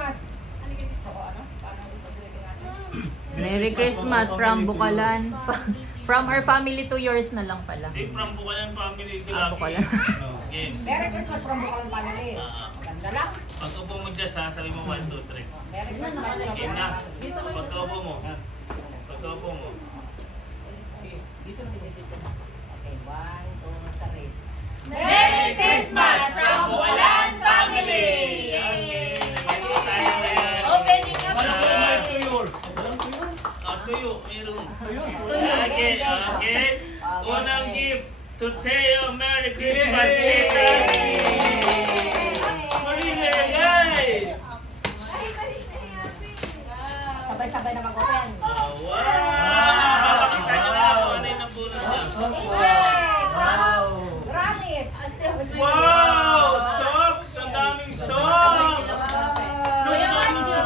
Christmas. Ako, ano? Paano ipag-greeting natin? Merry Christmas from Bukalan. From our family to yours na lang pala. Hindi, from Bukalan family ko Ah, lagi. Bukalan. Games. Merry Christmas from Bukalan family. Maganda lang. Pag upo mo dyan, sabi mo 1, 2, 3. Merry Christmas from Game na. Bukalan. Pagka upo mo. Pagka upo mo. Okay, 1, 2, 3. Merry Christmas from Bukalan family! Okay. Nandito tayo ngayon. Opening up Sa yours. tuyo. Meron. Tuyo. Okay, okay. Unang gift to Teo. Merry Christmas. Marina, guys! Sabay-sabay na mag-open. Wow! Pakita niyo na kung ano yung nabunod niya. Wow! Granis! Wow! Socks! Ang daming socks! Kuya Manju.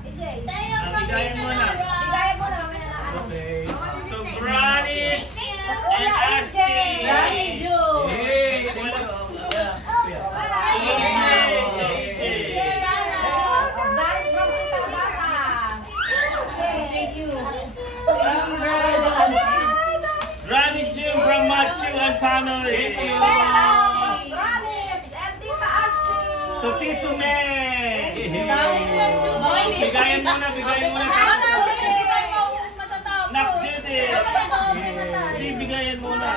Bigayan mo na. Bigayan mo na. To Grannies and Asti. Rami Ju. Granny Jim from Machu and family. To Tito May. Bigayan mo na, bigayan mo na. Nak Judith. Hindi, bigayan mo na.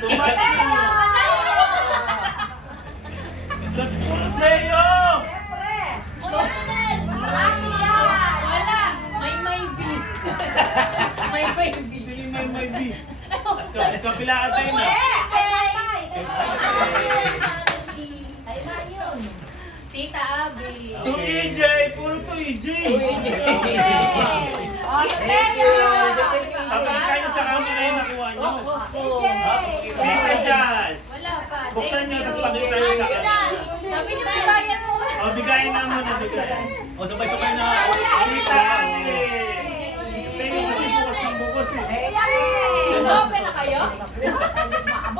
To Machu. To Puro Teo. Wala. May beef. May beef. Sili may beef. Kapilaan tayo na. Tita Abby. To EJ. Puro to EJ. Kapag kayo sa camera yung nakuha nyo. Tita Jazz. Wala pa. Buksan nyo, tapos pakita nyo sa camera. Sabi niyo bigayan mo. O, bigayin na muna, bigayin. O, sabay-sabay na. Tita Ate. Tayo kasi bukas ng bukas eh. Nag-open na kayo?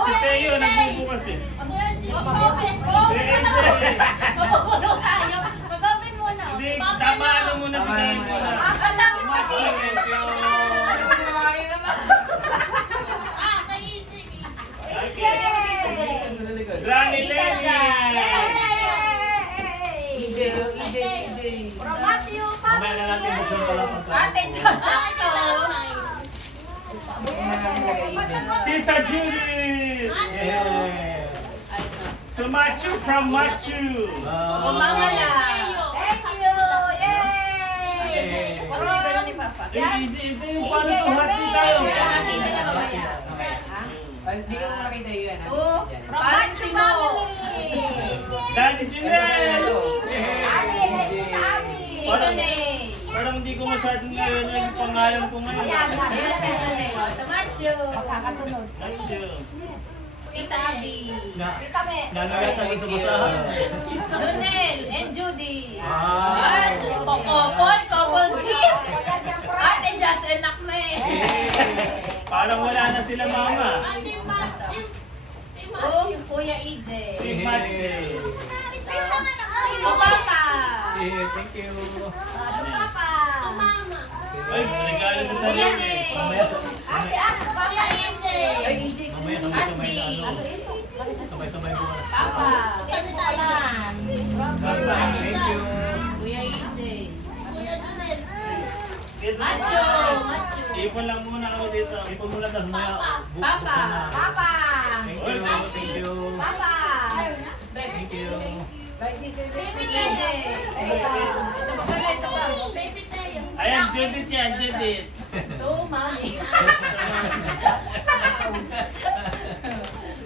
Si Teo nagbubukas eh. Mag-open. Mag-open na kayo. Mag-open tayo. Mag-open muna. Hindi, tama ano muna, bigayin muna. Alam mo Thank you. kay Ising. Granny Lenny. Mamaya na natin buksan pala. Ate Diyos. Ito. Tita Judith. To Machu from Machu. Umangala. Parang gano'n ni Papa. Ito yung paano to hati tayo. Hindi ko makita yun. Parang si Mo. Daddy Junel. Tito Ney. Parang hindi ko masyadong yun yung pangalan ko ngayon. Tomacho. Machu. Tita Abby. Nangyayata ko sa basahan. Junel and Judy. Ah. Couple gift. Ate Jazz and Nakme. Parang wala na sila mama. Kuya EJ. Big Machu. Papa. Thank you. Papa. Ay, regalo sa Kuya sarili. Ney. Mamaya Kuya EJ. sabay na ano. Sabay-sabay bukas. Papa. Thank you. Kuya EJ. Dito. Macho. Macho. Ipon lang muna ako dito. Ipon mo lang mamaya. Papa. Thank you. Thank you. Thank you. Baby EJ. Ito ba pala? Ito ba? Baby Tayo. Ayan, Judith yan, Judith. Ito, mami.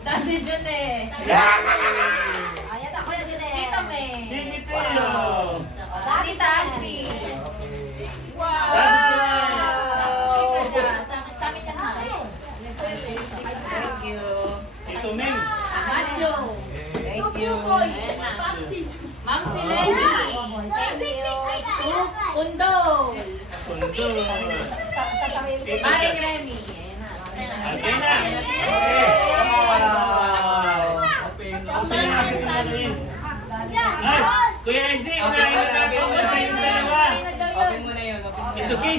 Daddy June. Tita May. Baby Teo. Tita Asti. Daddy Junel. Tita Jazz. Sa amin yan na. Tito Ming. Macho. Thank you. Ma'am si Lenny. Undol. Kundo. Maring Remy. Ayan na. Okay.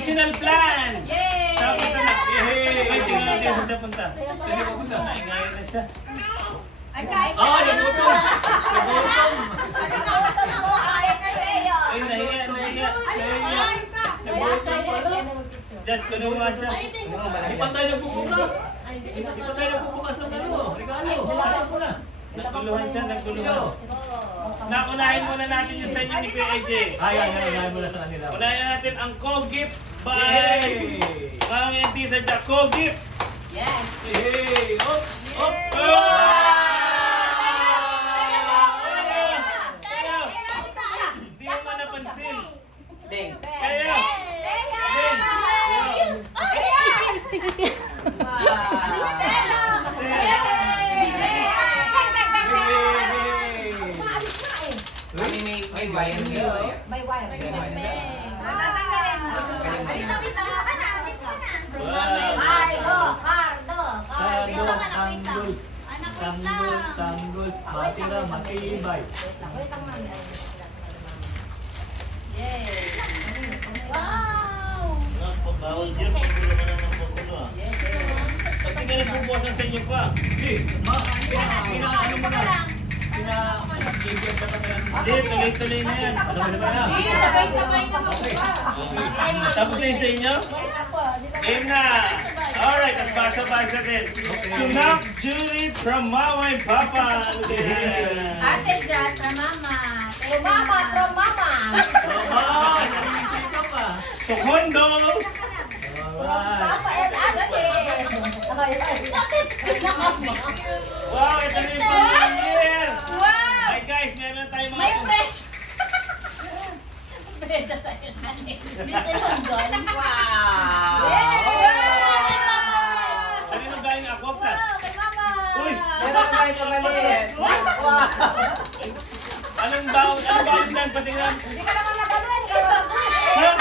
additional plan. Yay! Sabi ka na, tingnan natin sa siya punta. Kasi ko gusto, naingayin na siya. Ay, kain ka. Oo, nagutom. Teo! Ay, nahiya. Nagutom pala. Just, kunin mo nga siya. Di pa tayo nagbubukas. Di pa tayo nagbubukas ng regalo. Alam mo na. Nagtuluhan siya, nagtuluhan. Naunahin muna natin yung sa inyo ni Kuya AJ. Ay, mula sa kanila. Unahin natin ang Co-Gift by Mami and Tita Jack. Co-Gift! Yes! Hey! Op! Op! Hindi mo napansin. Ding! Kaya! May bayan niyo. May wire. Tanggol, matira, matibay. Yay! Wow! Bawal dyan, pagulo ka naman pagulo ah. Pati ka nagbubukasan sa inyo pa. Hindi, ano mo na? Pina-game ka pa kaya. Hindi, tuloy-tuloy na yan. Ano ba na? Hindi, sabay-sabay na magpa. Tapos na yung sa inyo? Game na! Alright, as basa-basa din. Tunak Judith from Mama and Papa. Ate Jazz from Mama. From Mama, from Mama. Oh, nakinisip ka pa. Tokondo! Alright. Papa and Ate. Wow, ito na yung pang-year! Wow! Ay guys, meron tayong mga... May fresh. Fresh sa ilalim. Dito lang doon. Wow! Kanino galing ako, Plus? Wow, kay Mama. Uy! Meron tayo sa maliit. Wow! Anong baon? Anong baon yan? Patingnan. Hindi ka naman nagano'n. Kay Mama. Ha?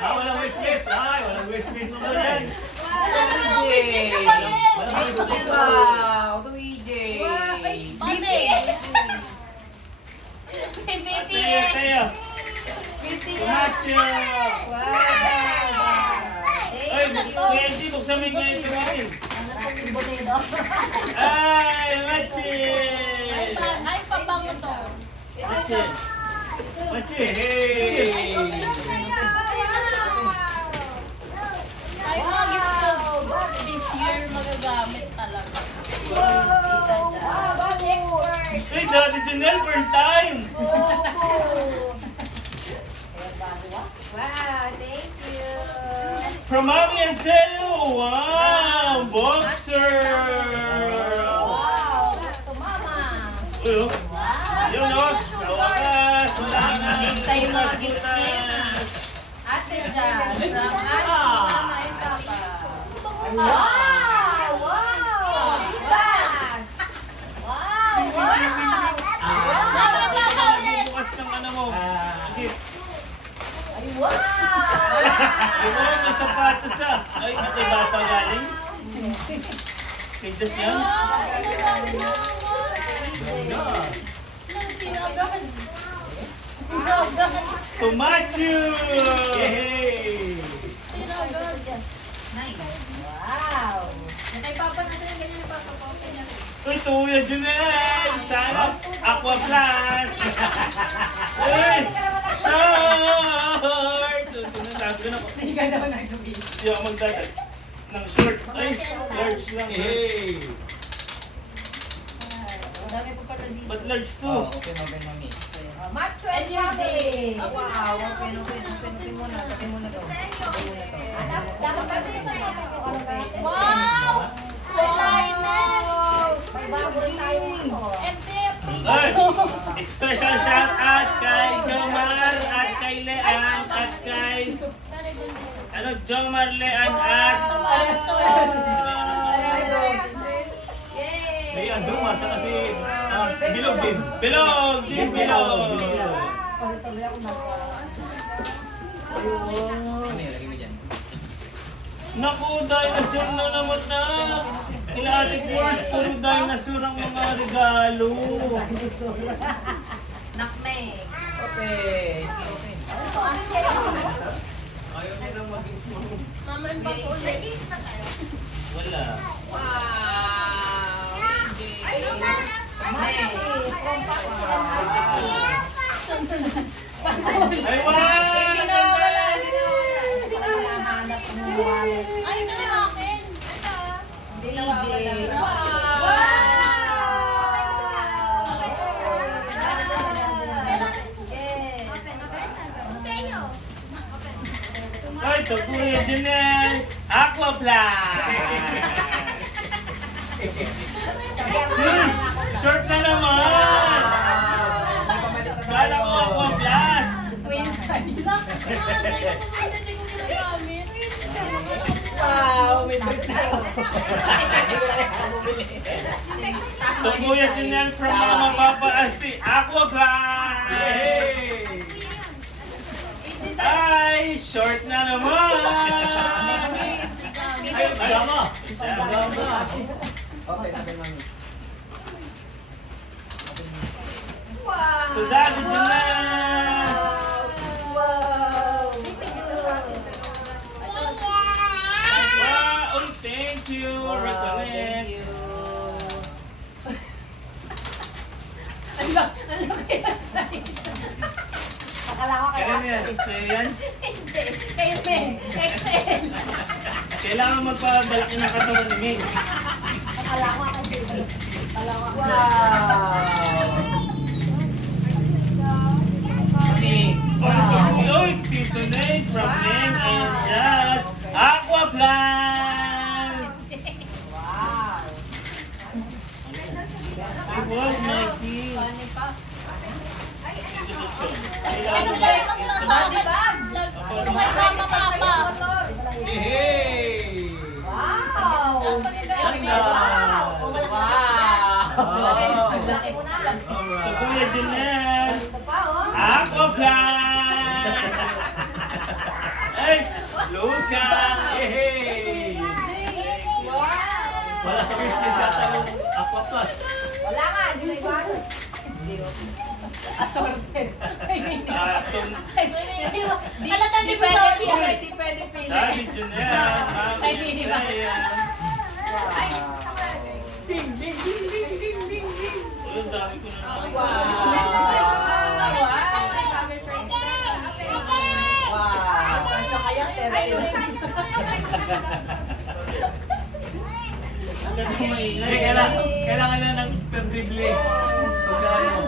Walang wishlist. Ay, walang wishlist mo yan. Wow! Wow! Luigi! Wow! Ay, BTS. May Tayo, BTS. tayo. BTS. Nacho! Wow! Ay, Kuya G, buksan mo yung ngayon kumain. Ay, Machi! Ay, pabango to. Machi! Machi! Hey! Ay, mga gift ko. This year, magagamit talaga. Hey, Daddy Janelle, first time! Wow, thank you. From Mami and Teo! Wow! Boxer! Wow, to Mama. Uy, oh. Yun, oh. Sa wakas, wala na. Ito yung mga gifts niya. Ate Jazz, from Ate, Mama, and Papa. Wow! Wow! Jazz! Wow! Wow! Mama and Papa ulit! Bukas ng ano mo. Gift. Wow! Ay, wow, may sapatos ah. Ay, ito yung bata galing. Kay Diyos yan. Sinagahan. Sinagahan. Tumachu! Yay! Sinagahan. Nice. Wow. Kay Papa natin ang ganyan yung Papa ko. Uy, Tuya Junel! Sana Aqua Plus! Uy! Short! Sabi ko na, Hindi ka naman nagsabi. hindi ako magdadal ng short. Ay, large lang. Hey! Dami po pala dito. Ba't large to? Okay, okay, mami. Macho and family. Wow, open muna. Open muna to. Dapat kasi wow! Wow! May bago rin tayo. Ay! Special shout out kay Jomar at kay Lean at kay... Ano? Jomar, Lean at... May Anduma, saka si Bilog din. Bilog! Jim Bilog! Ano yun, lagay mo dyan. Naku, dinosaur na naman na! Kila Ate Force, puro dinosaur ang mga regalo. Nakme. Okay. Ayaw nilang mag-inform. Mama, yung bako ulit. Wala. Wow! Ay, wow! Hindi na wala. Ay, ito na yung akin. Ito. Hindi nawawala. Ay, ito po yung Janelle. Aquaplan! Short na naman! Kala ko Aquaplas! Twin size. Wow! May trip na ako. Ito po yung Janelle from Mama Papa Asti. Aquaplan! Yay! Ay, short na naman! Ay, sama! Sama! Okay, natin lang. To Daddy Janelle! Wow! Oh, thank you, Recollect! Ano kaya size? Akala ko kaya. Kaya yan, so yan. Hindi. Kaya men. XL. Kailangan magpabalaki ng katawan ni Ming. Akala ko kasi. Akala ko. Wow! Tito Nate from Jen and Jazz Aquaplans! Wow. It was my key. Funny pa. Ano ba yung nasa akin? Ano ba yung mama, papa? Hey! Wow. Ang pagkagaling. Wow. Wow! Laki mo na. Si Kuya Janelle Ito pa oh. Aquaplans! Ay! Luca! Hey! Wow. Wala sa business yata yung Aquaplus. Wala nga. Hindi na iwan. Assorted. Halata, di ba sabi? Hindi pwede pili. Daddy Janelle, Mami Ay, hindi ba? Isaiah. Ding, ding, ding, ding, ding, ding, ding. Ang dami ko na naman. Ang ganda maingay. Kailangan na ng perdible. Pagkano?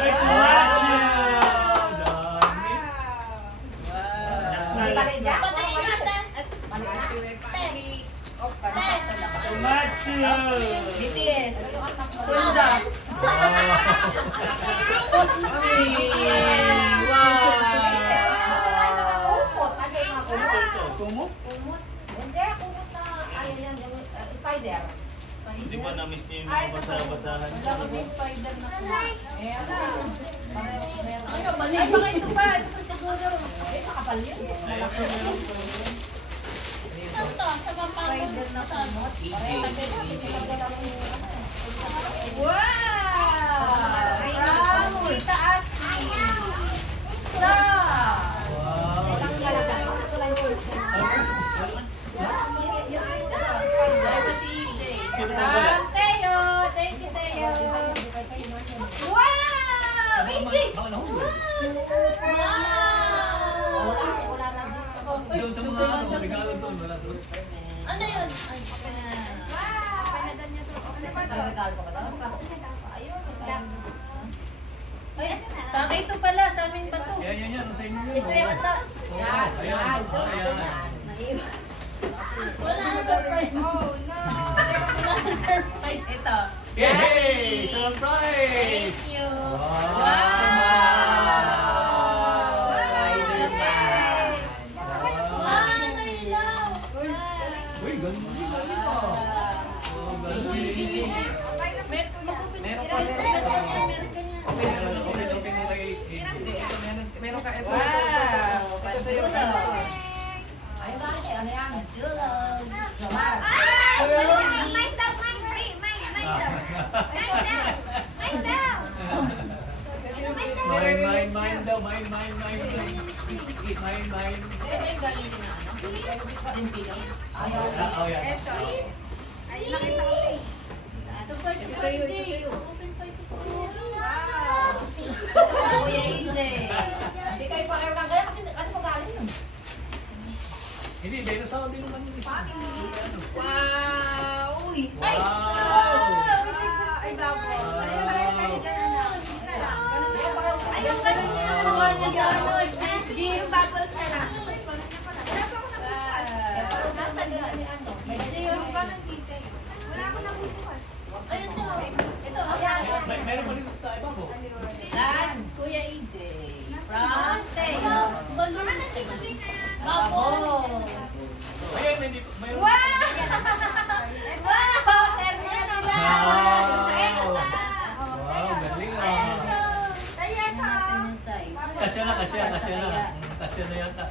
Ay, kumachi! Dami. Nas na. Patingin natin. Kumachi! BTS. Tunda. Kumot. Ano yung mga kumot? Kumot? Kumot. Hindi, kumot na. Ayun yan. Yung spider. Hindi ba na-miss niyo yung mga basa-basahan? Wala kami spider na kumot. Eh, ano? Meron. Ay, baka ito pa. Ito pa siguro. Eh, makapal yun. Ayun po, meron po. Ito, sa pampang. Spider na kumot. Wow! From Tita Asti. Stop! Sino pa wala? Teo! Thank you, Teo! Wow! Amazing! Baka nahulog. Wow! Doon sa mga regalo doon, wala doon. Ano yun? Ay, Ay, sa akin ito pala, sa amin pa to. Yan. Sa inyo yun. Ito yung ata. Yan. Ayan. wala na surprise. Oh, no. Wala na surprise. Ito. Yay! Surprise! Thank you. Wow! Wow, nailaw. Uy, ganun din lagi pa. Oh, ganun din. Meron pa rin. Meron ka niya. Okay mo kay meron ka. Wow. Pansulo. Ay, bakit? Ano yan? Julog. Lamar. Mine daw. main. May galing na ano? Hindi lang. Oh, yan. Eto. Ay, nakita ko eh. Ito pa ito pa Sa'yo, ito. ito sa'yo. Open pa ito. Wow. Kuya Inday. Hindi kayo pareho lang kaya kasi ano magaling yun? Hindi, dinosaur din naman yung isa. Wow. Uy. Ay! Ay, babo. Ay, parehas kayo ganun na. Ganun na. Ay, yung ganun niya na nakuha niya sa ano, SG. Yung bubbles ka na. Nasa gani ano? Yung ganun dito. Wala ako nabubukas. Ayun na. Ito, ayan. Meron pa rin sa iba ko. Last, Kuya EJ. From Teo. Balon. Babo. Ayun, mayroon. Wow! Wow! Termo na sila. Wow, galing ah. Kaya Tingnan ka. natin yung size. Kasya na. Kasya kaya. Kasya na yata.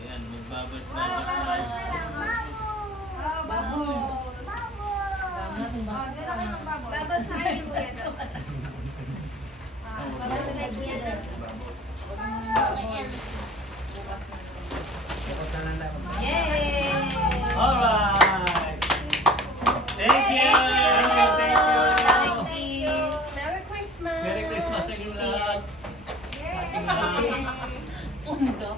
Ayan, magbabas na. Oh, bubbles. Bubbles na kayo, kuya. Bubbles na kuya. Yay! Alright. Thank you. Thank you. Merry Christmas! Merry Christmas sa inyo lahat. Ating lahat. Undo.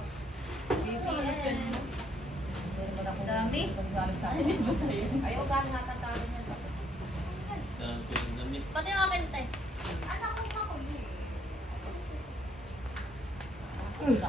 Dami. Ayaw galing nga tatawin niya sa Saan ko yung damit? Pati yung akin, te. Anak ko pa ko. Wala